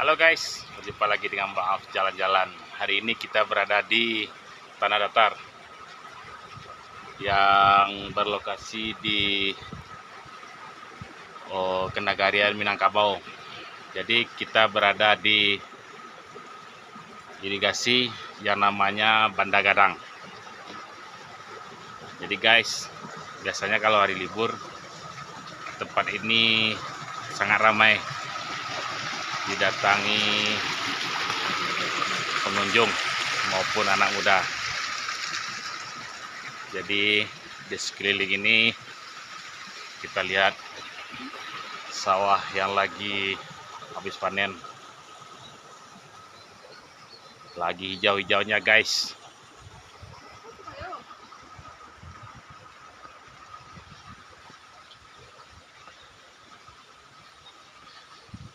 Halo guys, berjumpa lagi dengan Maaf Jalan-Jalan. Hari ini kita berada di Tanah Datar yang berlokasi di Kenagarian Minangkabau. Jadi kita berada di irigasi yang namanya Banda Gadang. Jadi guys, biasanya kalau hari libur tempat ini sangat ramai didatangi pengunjung maupun anak muda. Jadi di sekeliling ini kita lihat sawah yang lagi habis panen, lagi hijau-hijaunya guys.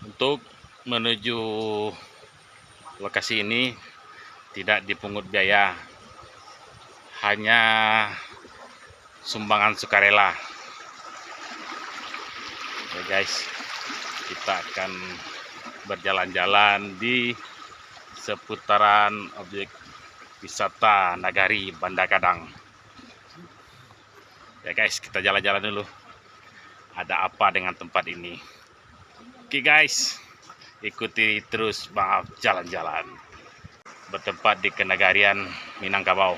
Untuk menuju lokasi ini tidak dipungut biaya, hanya sumbangan sukarela. Ya guys, kita akan berjalan-jalan di seputaran objek wisata Nagari Banda Gadang. Ya guys, kita jalan-jalan dulu. Ada apa dengan tempat ini? Oke guys, ikuti terus Maaf Jalan-Jalan. Bertempat di Kenagarian Minangkabau.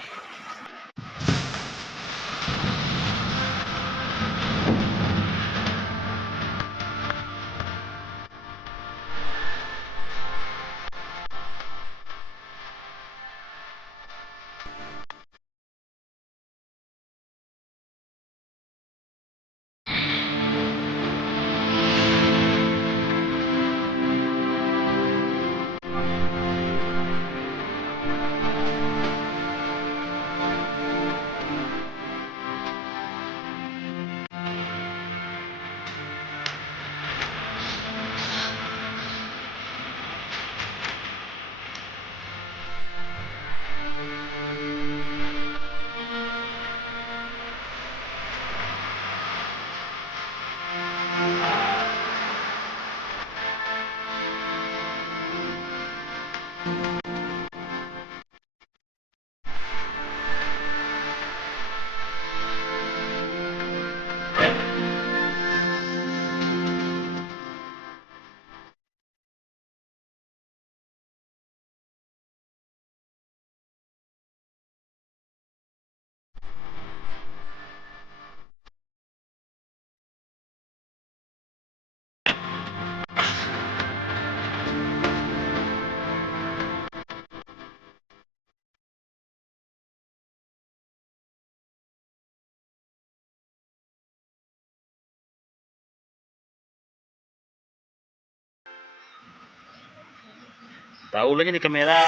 Tahu lagi di kamera.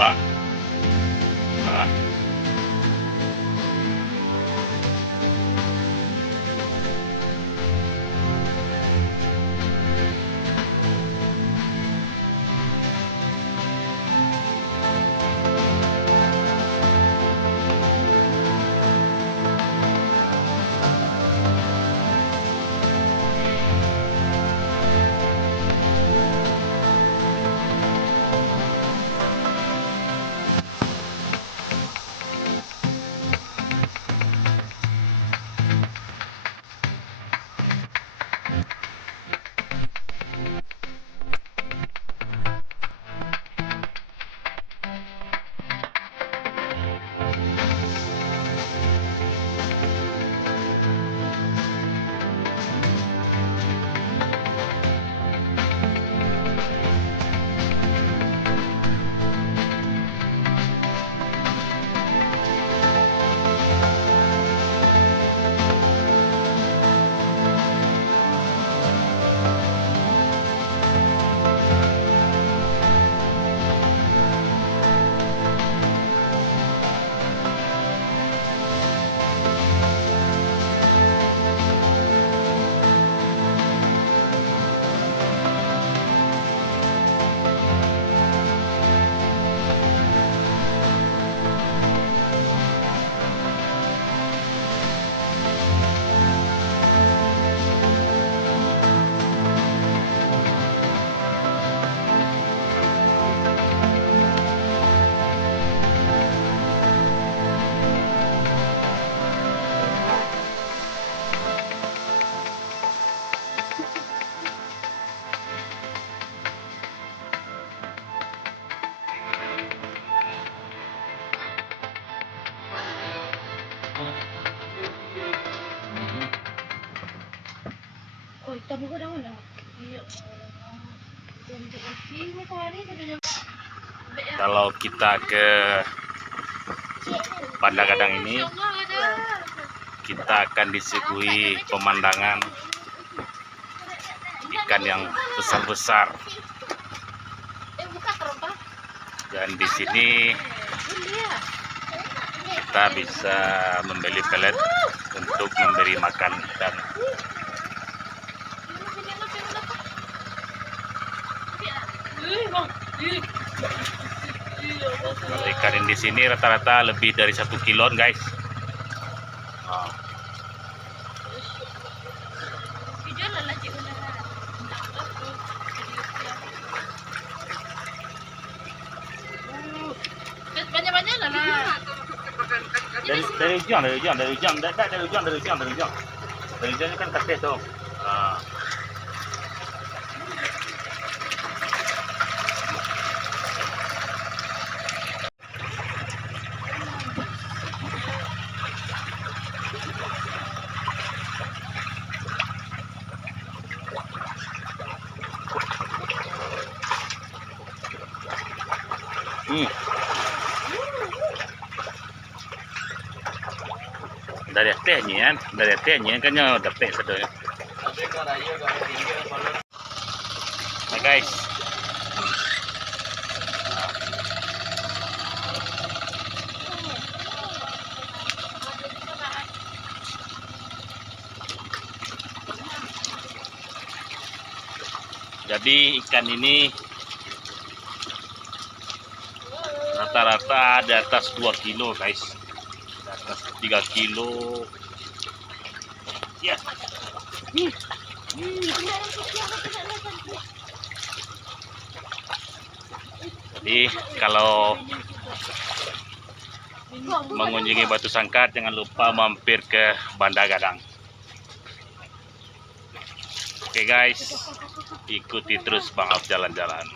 Pak. Nah, kalau kita ke Banda Gadang ini, kita akan disuguhi pemandangan ikan yang besar-besar. Dan di sini kita bisa membeli pelet untuk memberi makan ikan. Kalau ikan yang di sini rata-rata lebih dari 1 kilon, guys. Nah. Banyak-banyak lah. Dari ujung kan kate tuh. Nah. Dari tehnya kan nyo dapet sedoyo. Nah, guys. Jadi ikan ini rata-rata di atas 2 kilo, guys. Di atas 3 kilo. Ya. Jadi kalau mengunjungi Batu Sangkar, jangan lupa mampir ke Banda Gadang. Oke guys, ikuti terus Bang Af jalan-jalan.